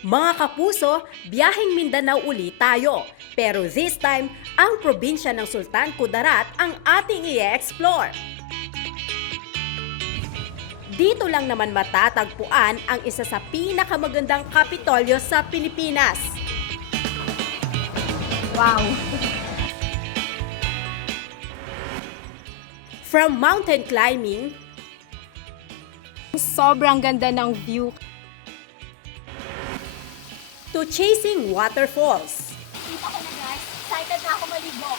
Mga kapuso, biyaheng Mindanao uli tayo. Pero this time, ang probinsya ng Sultan Kudarat ang ating i-explore. Dito lang naman matatagpuan ang isa sa pinakamagandang kapitolyo sa Pilipinas. Wow! From mountain climbing, Sobrang ganda ng view. to chasing waterfalls, Kita ko na guys, excited na ako maligo.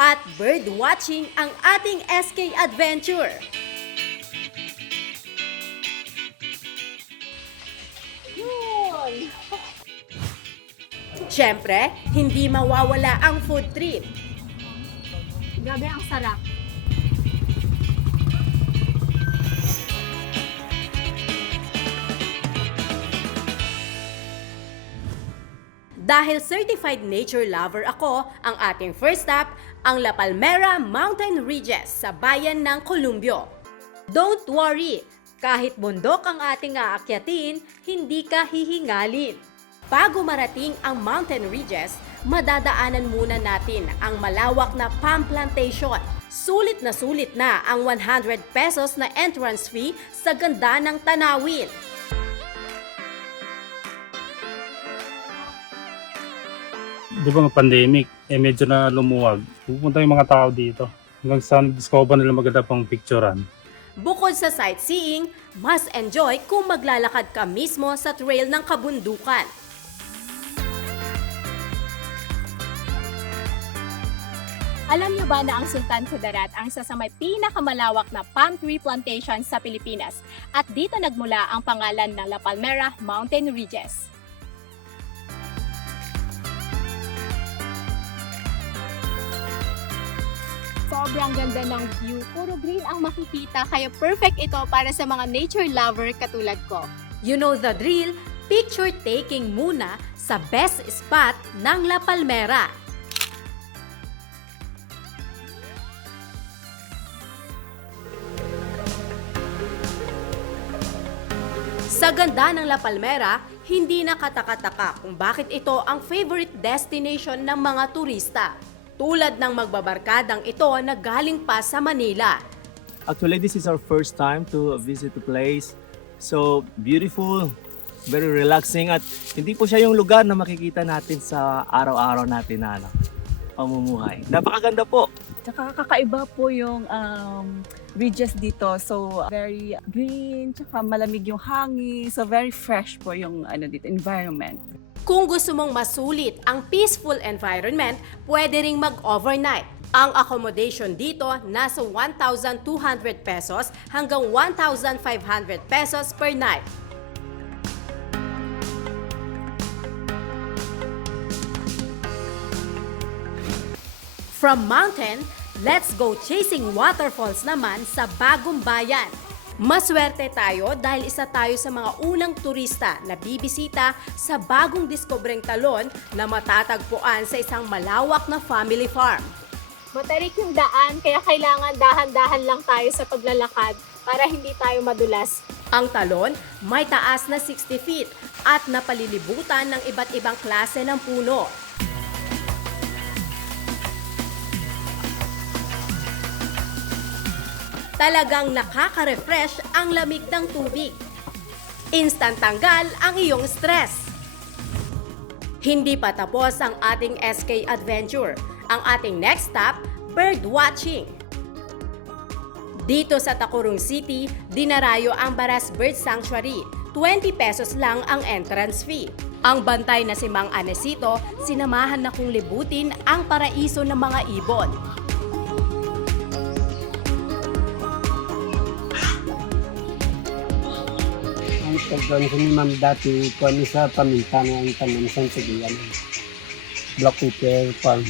at bird watching ang ating SK Adventure. Yun! Siyempre, hindi mawawala ang food trip. Grabe, ang sarap. Dahil certified nature lover ako, ang ating first stop, ang La Palmera Mountain Ridges sa bayan ng Columbio. Don't worry, kahit bundok ang ating aakyatin, hindi ka hihingalin. Bago marating ang mountain ridges, madadaanan muna natin ang malawak na palm plantation. Sulit na ang 100 pesos na entrance fee sa ganda ng tanawin. Di ba nga pandemic, medyo na lumuwag. Pupunta yung mga tao dito. Hanggang sa discover nila maganda pang picturean. Bukod sa sightseeing, mas enjoy kung maglalakad ka mismo sa trail ng kabundukan. Alam niyo ba na ang Sultan Kudarat ang isa sa may pinakamalawak na palm tree plantation sa Pilipinas? At dito nagmula ang pangalan na La Palmera Mountain Ridges. Sobrang ganda ng view. Puro green ang makikita, kaya perfect ito para sa mga nature lover katulad ko. You know the drill, picture taking muna sa best spot ng La Palmera. Sa ganda ng La Palmera, hindi na katakataka kung bakit ito ang favorite destination ng mga turista. Tulad ng magbabarkadang ito na galing pa sa Manila. Actually, this is our first time to visit the place. So beautiful, very relaxing at hindi po siya yung lugar na makikita natin sa araw-araw natin na pamumuhay. Napakaganda po. Tsaka kakaiba po yung ridges dito. So, very green, tsaka malamig yung hangin. So, very fresh po yung dito, environment. Kung gusto mong masulit ang peaceful environment, pwede ring mag-overnight. Ang accommodation dito nasa 1,200 pesos hanggang 1,500 pesos per night. From mountain, let's go chasing waterfalls naman sa Bagong Bayan. Maswerte tayo dahil isa tayo sa mga unang turista na bibisita sa bagong diskobreng talon na matatagpuan sa isang malawak na family farm. Matarik yung daan, kaya kailangan dahan-dahan lang tayo sa paglalakad para hindi tayo madulas. Ang talon may taas na 60 feet at napalilibutan ng iba't ibang klase ng puno. Talagang nakaka-refresh ang lamig ng tubig. Instant tanggal ang iyong stress. Hindi pa tapos ang ating SK Adventure. Ang ating next stop, bird watching. Dito sa Tacurong City, dinarayo ang Baras Bird Sanctuary. 20 pesos lang ang entrance fee. Ang bantay na si Mang Anesito, sinamahan na kong libutin ang paraiso ng mga ibon. Ang pagkakas ni Ma'am dati, kuha sa paminta na ang tanan sa Sigilan. Block Paper Farm.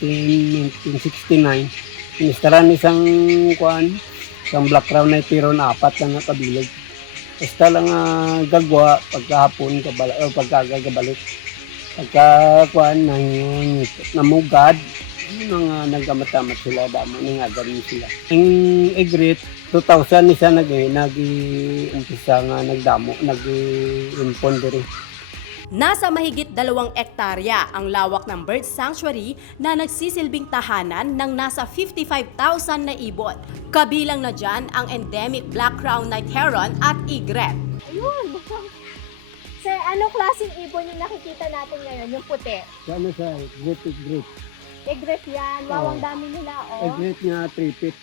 In 1969, inistaran isang kuhan, isang black crown na itiron, apat na nakabilog. Basta lang gagwa pagkahapon, pagkagabalik. Pagka kuhan na yun, namugad, yung nagkamatamat sila, damo, nangagal sila. Ang egret, 2000 ni siya nag-umpisa nga nagdamo, nag-impon diri. Nasa mahigit 2 ektarya ang lawak ng bird sanctuary na nagsisilbing tahanan ng nasa 55,000 na ibon. Kabilang na dyan ang endemic black crown night heron at egret. Ayun! Sir, anong klaseng ibon yung nakikita natin ngayon? Yung puti? Ano siya, great. Egret yan. Wow, ang dami nila, oh. Great nga 3 feet.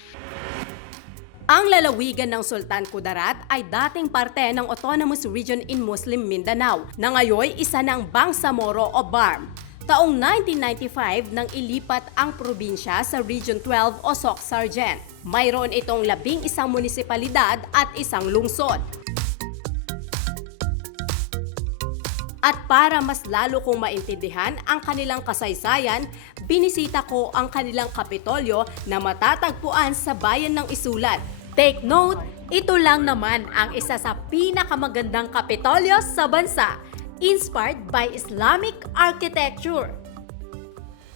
Ang lalawigan ng Sultan Kudarat ay dating parte ng Autonomous Region in Muslim Mindanao na ngayon isa ng Bangsamoro o BARM. Taong 1995 nang ilipat ang probinsya sa Region 12 o Soc Sargent. Mayroon itong 11 munisipalidad at isang lungsod. At para mas lalo kong maintindihan ang kanilang kasaysayan, binisita ko ang kanilang kapitolyo na matatagpuan sa bayan ng Isulat. Take note, ito lang naman ang isa sa pinakamagandang kapitolyo sa bansa, inspired by Islamic architecture.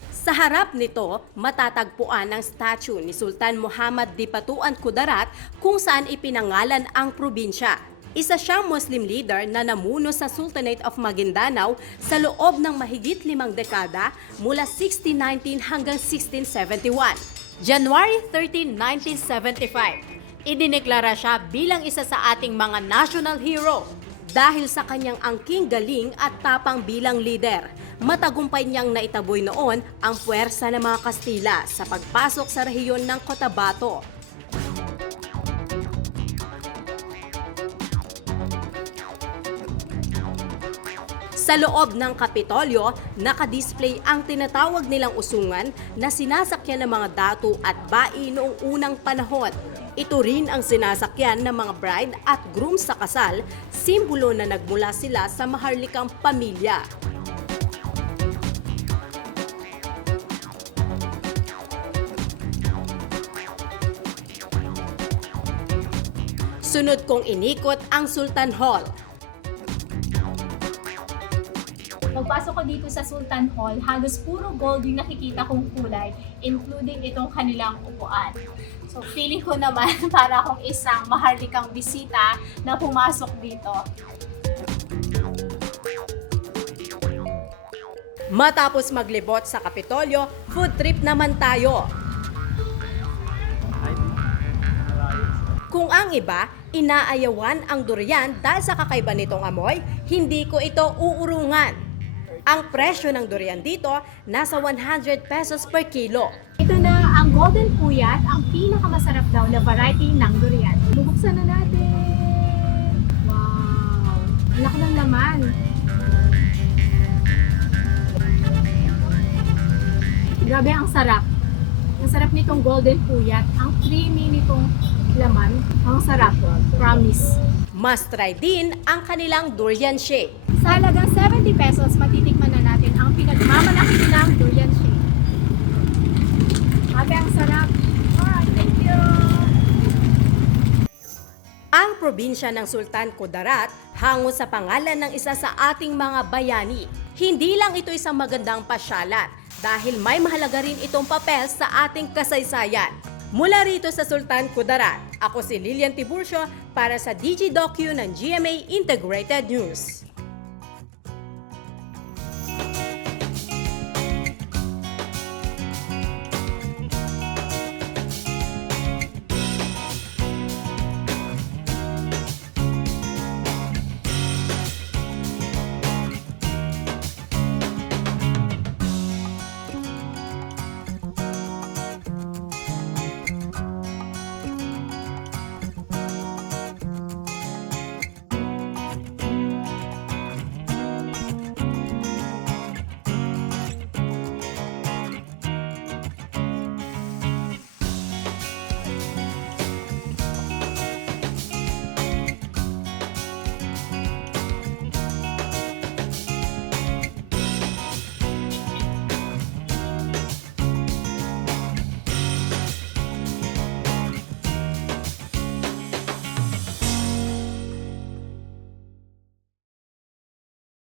Sa harap nito, matatagpuan ang statue ni Sultan Muhammad Dipatuan Kudarat kung saan ipinangalan ang probinsya. Isa siyang Muslim leader na namuno sa Sultanate of Maguindanao sa loob ng mahigit 5 dekada mula 1619 hanggang 1671. January 13, 1975, idineklara siya bilang isa sa ating mga national hero dahil sa kanyang angking galing at tapang bilang leader. Matagumpay niyang naitaboy noon ang puwersa ng mga Kastila sa pagpasok sa rehiyon ng Cotabato. Sa loob ng Kapitolyo, nakadisplay ang tinatawag nilang usungan na sinasakyan ng mga datu at bai noong unang panahon. Ito rin ang sinasakyan ng mga bride at groom sa kasal, simbolo na nagmula sila sa maharlikang pamilya. Sunod kong inikot ang Sultan Hall. Pagpasok ko dito sa Sultan Hall, halos puro gold yung nakikita kong kulay, including itong kanilang upuan. So feeling ko naman para akong isang maharlikang bisita na pumasok dito. Matapos maglibot sa Kapitolyo, food trip naman tayo. Kung ang iba, inaayawan ang durian dahil sa kakaiba nitong amoy, hindi ko ito uurungan. Ang presyo ng durian dito, nasa 100 pesos per kilo. Ito na ang Golden Puyat, ang pinakamasarap daw na variety ng durian. Bubuksan na natin! Wow! Ang laki ng laman. Grabe, ang sarap. Ang sarap nitong Golden Puyat. Ang creamy nitong laman. Ang sarap. Promise. Must try din ang kanilang durian shake. Sa halagang 70 pesos, matitikman na natin ang pinagmamalaki nilang durian shake. Grabe, ang sarap. Alright, thank you! Ang probinsya ng Sultan Kudarat hango sa pangalan ng isa sa ating mga bayani. Hindi lang ito isang magandang pasyalan dahil may mahalaga rin itong papel sa ating kasaysayan. Mula rito sa Sultan Kudarat, ako si Lilian Tiburcio para sa DigiDocu ng GMA Integrated News.